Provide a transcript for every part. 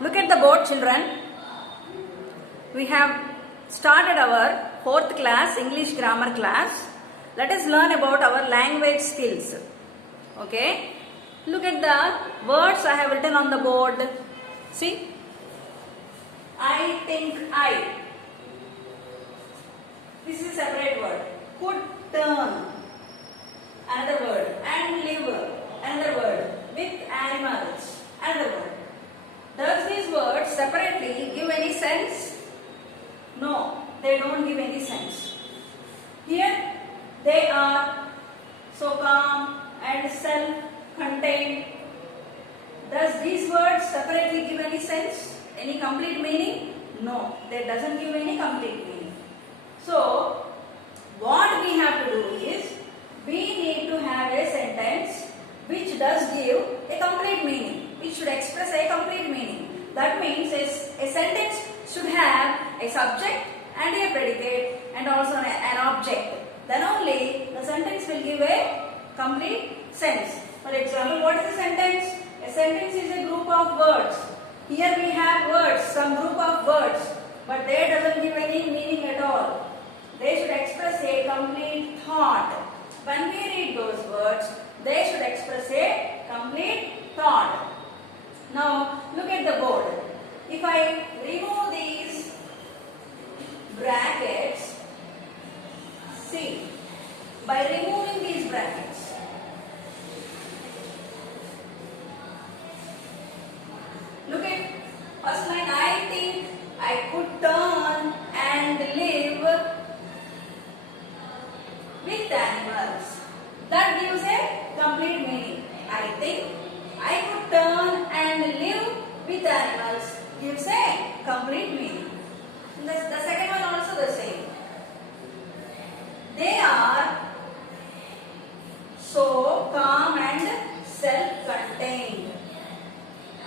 Look at the board, children. We have started our 4th class English grammar class. Let us learn about our language skills. Okay. Look at the words I have written on the board. See. I think I. This is a separate word. Could turn. Another word. And live. Another word. With animals. Another word. Does these words separately give any sense? No, they don't give any sense. Here they are so calm and self-contained. Does these words separately give any sense? Any complete meaning? No, that doesn't give any complete meaning. So, what we have to do is, we need to have a sentence which does give a complete meaning. It should express a complete meaning. That means a sentence should have a subject and a predicate and also an object. Then only the sentence will give a complete sense. For example, what is a sentence? A sentence is a group of words. Here we have words, some group of words, but they doesn't give any meaning at all. They should express a complete thought. When we read those words, they should express a complete thought. Now, look at the board. If I remove these brackets, see, by removing these brackets, look at first line. I think I could turn and live with animals. That gives a complete meaning. I think I could turn and live with animals gives a complete meaning. The second one also the same. They are so calm and self-contained.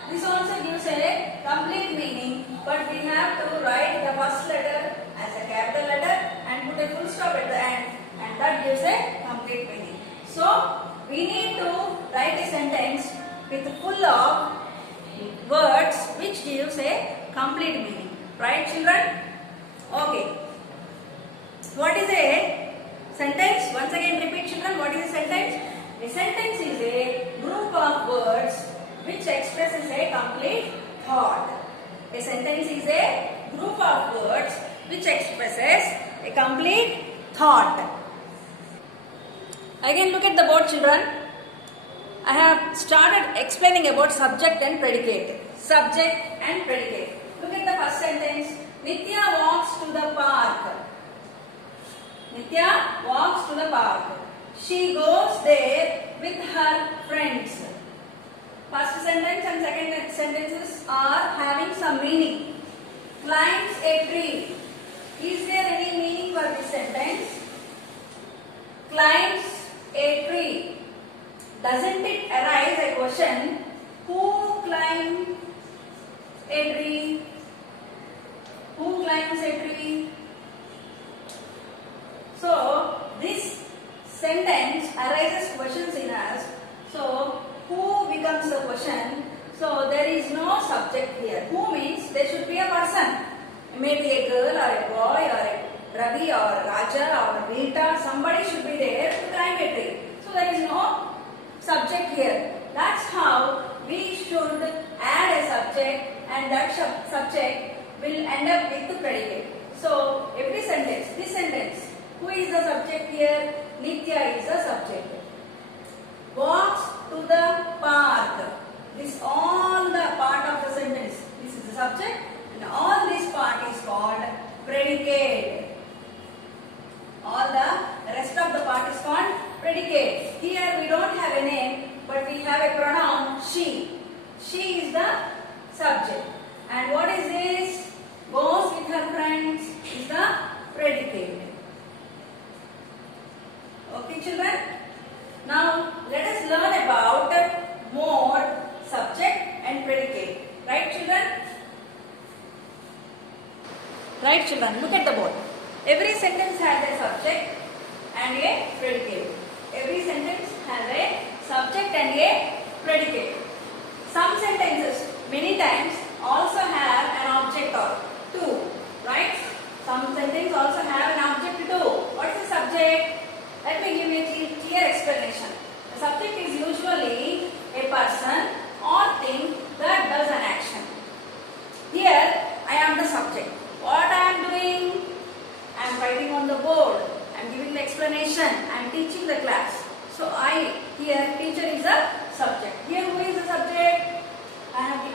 This also gives a complete meaning, but we have to write the first letter as a capital letter and put a full stop at the end, and that gives a complete meaning. So, we need to write a sentence with full of words which gives a complete meaning. Right, children? Okay. What is a sentence? Once again repeat, children. What is a sentence? A sentence is a group of words which expresses a complete thought. A sentence is a group of words which expresses a complete thought. Again, look at the board, children. I have started explaining about subject and predicate. Subject and predicate. Look at the first sentence. Nitya walks to the park. Nitya walks to the park. She goes there with her friends. First sentence and second sentences are having some meaning. Climbs a tree. Is there any meaning for this sentence? Climbs a tree. Doesn't it arise a question, who climbs a tree? Who climbs a tree? So, this sentence arises questions in us. So, who becomes the question? So, there is no subject here. Who means there should be a person. Maybe a girl or a boy or a Ravi or Raja or Rita. Somebody should be there to climb a tree. So, there is no subject here. That's how we should add a subject, and that subject will end up with the predicate. So, every sentence, this sentence, who is the subject here? Nitya is the subject. Walks to the park. This all the part of the sentence. This is the subject, and all this part is called predicate. All the rest of the part is called predicate. Here we don't have a name, but we have a pronoun she. She is the subject. And what is this? Goes with her friends is the predicate. Okay, children? Now, let us learn about more subject and predicate. Right, children? Right, children? Look at the board. Every sentence has a subject and a predicate. Every sentence has a subject and a predicate. Some sentences many times all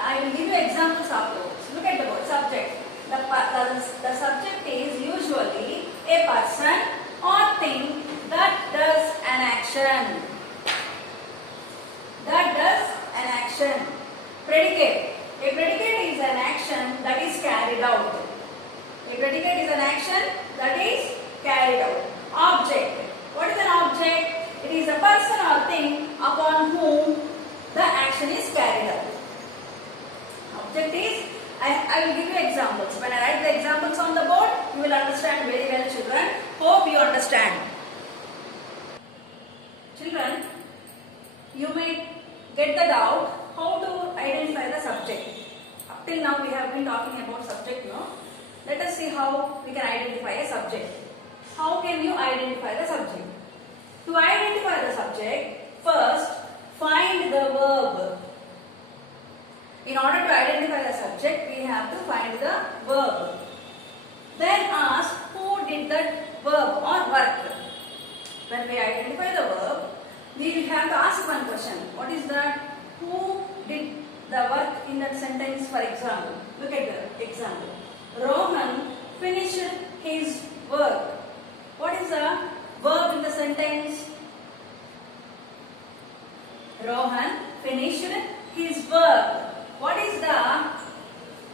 I will give you examples afterwards. Look at the word subject. The subject is usually a person or thing that does an action. That does an action. Predicate. A predicate is an action that is carried out. A predicate is an action that is carried out. Object. What is an object? It is a person or thing upon whom the action is carried out. Object is, I will give you examples. When I write the examples on the board, you will understand very well, children. Hope you understand. Children, you may get the doubt how to identify the subject. Up till now we have been talking about subject, no? Let us see how we can identify a subject. How can you identify the subject? To identify the subject, first find the verb. In order to identify the subject, we have to find the verb. Then ask who did that verb or work. When we identify the verb, we will have to ask one question. What is that? Who did the work in that sentence? For example, look at the example. Rohan finished his work. What is the verb in the sentence? Rohan finished his work. What is the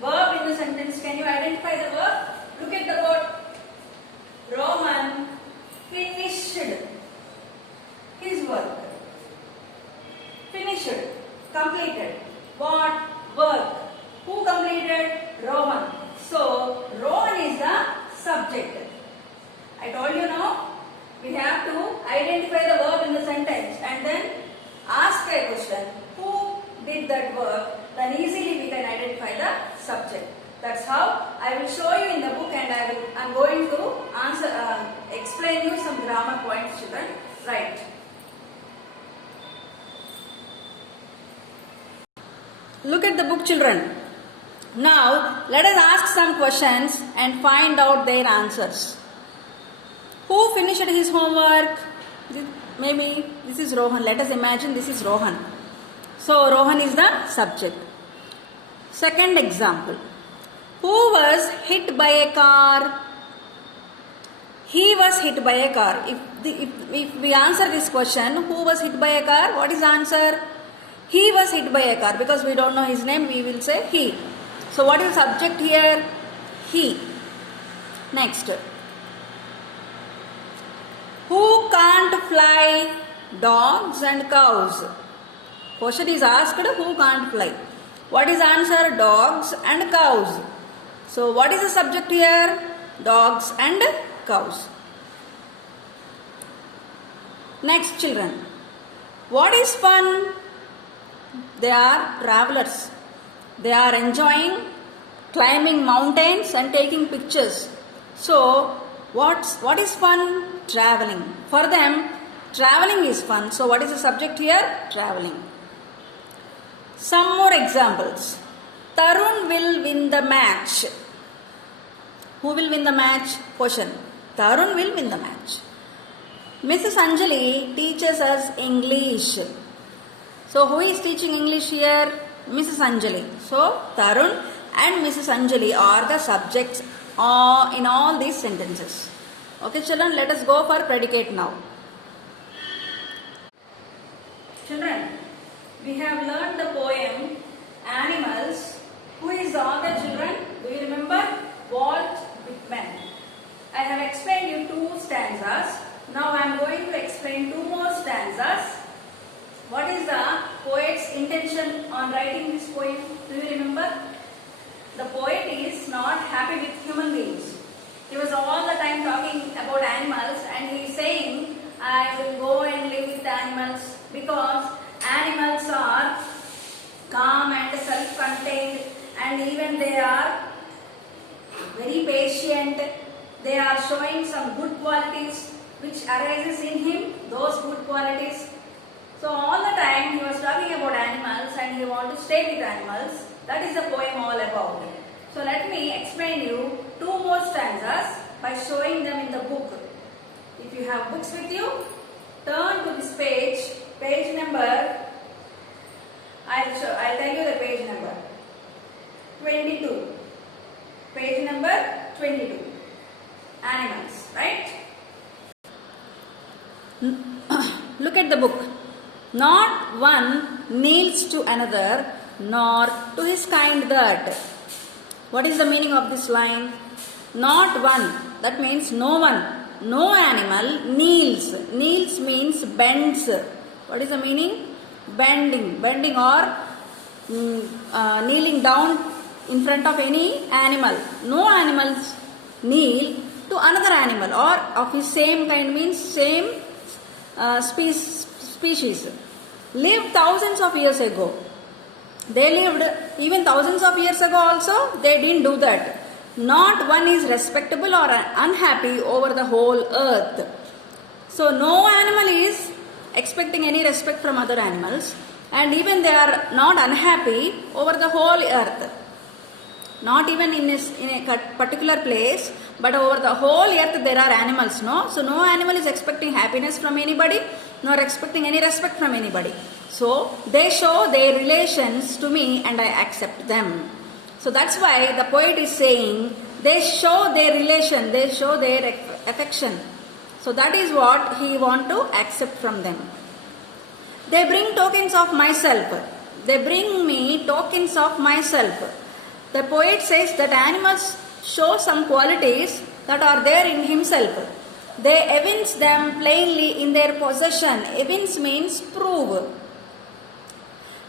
verb in the sentence? Can you identify the verb? Look at the word. Rohan finished his work. Finished. Completed. What? Work. Who completed? Rohan. So, Rohan is the subject. I told you now, we have to identify the verb in the sentence and then ask a question. Who did that work? Then easily we can identify the subject. That's how I will show you in the book, and I am going to explain you some grammar points, children. Right. Look at the book, children. Now, let us ask some questions and find out their answers. Who finished his homework? Maybe this is Rohan. Let us imagine this is Rohan. So, Rohan is the subject. Second example. Who was hit by a car? He was hit by a car. If we answer this question, who was hit by a car? What is the answer? He was hit by a car. Because we don't know his name, we will say he. So, what is the subject here? He. Next. Who can't fly? Dogs and cows. Question is asked, who can't fly? What is the answer? Dogs and cows. So, what is the subject here? Dogs and cows. Next, children. What is fun? They are travelers. They are enjoying climbing mountains and taking pictures. So, what is fun? Traveling. For them, traveling is fun. So, what is the subject here? Traveling. Some more examples. Tarun will win the match. Who will win the match? Question. Tarun will win the match. Mrs. Anjali teaches us English. So, who is teaching English here? Mrs. Anjali. So, Tarun and Mrs. Anjali are the subjects in all these sentences. Okay, children, let us go for predicate now. Children, we have learned the poem Animals. Who is the author, children? Do you remember? Walt Whitman. I have explained you 2 stanzas. Now I am going to explain 2 more stanzas. What is the poet's intention on writing this poem? Do you remember? The poet is not happy with human beings. He was all the time talking about animals, and he is saying, I will go and live with animals because animals are calm and self-contained, and even they are very patient. They are showing some good qualities which arises in him, those good qualities. So all the time he was talking about animals and he wanted to stay with animals. That is the poem all about. So let me explain you 2 more stanzas by showing them in the book. If you have books with you, turn to this page number. I'll tell you the page number. 22. Page number 22. Animals, right? Look at the book. Not one kneels to another, nor to his kind that. What is the meaning of this line? Not one. That means no one. No animal kneels. Kneels means bends. What is the meaning? Bending. Bending or kneeling down in front of any animal. No animals kneel to another animal or of his same kind means same species. Lived thousands of years ago. They lived even thousands of years ago also. They didn't do that. Not one is respectable or unhappy over the whole earth. So no animal is expecting any respect from other animals, and even they are not unhappy over the whole earth. Not even in a particular place, but over the whole earth there are animals, no? So no animal is expecting happiness from anybody, nor expecting any respect from anybody. So they show their relations to me and I accept them. So that's why the poet is saying they show their relation, they show their affection. So that is what he want to accept from them. They bring tokens of myself. They bring me tokens of myself. The poet says that animals show some qualities that are there in himself. They evince them plainly in their possession. Evince means prove.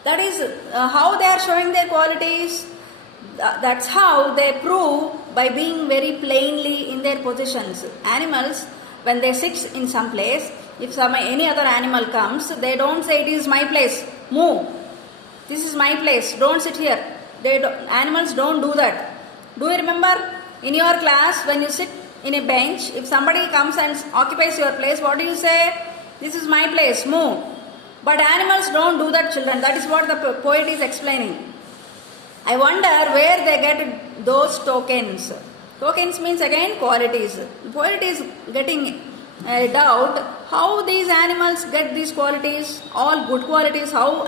That is how they are showing their qualities. That's how they prove by being very plainly in their possessions. Animals, when they sit in some place, if any other animal comes, they don't say it is my place, move. This is my place, don't sit here. Animals don't do that. Do you remember in your class when you sit in a bench, if somebody comes and occupies your place, what do you say? This is my place, move. But animals don't do that, children. That is what the poet is explaining. I wonder where they get those tokens. Tokens means again qualities. The poet is getting a doubt how these animals get these qualities, all good qualities, how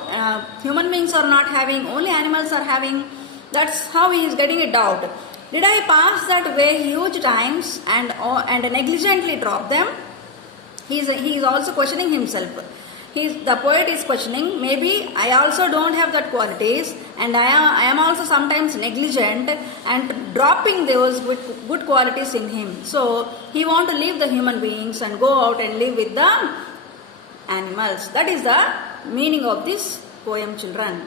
human beings are not having, only animals are having. That's how he is getting a doubt. Did I pass that way huge times and negligently drop them? He is also questioning himself. The poet is questioning, maybe I also don't have that qualities and I am also sometimes negligent and dropping those good qualities in him. So he want to leave the human beings and go out and live with the animals. That is the meaning of this poem, children.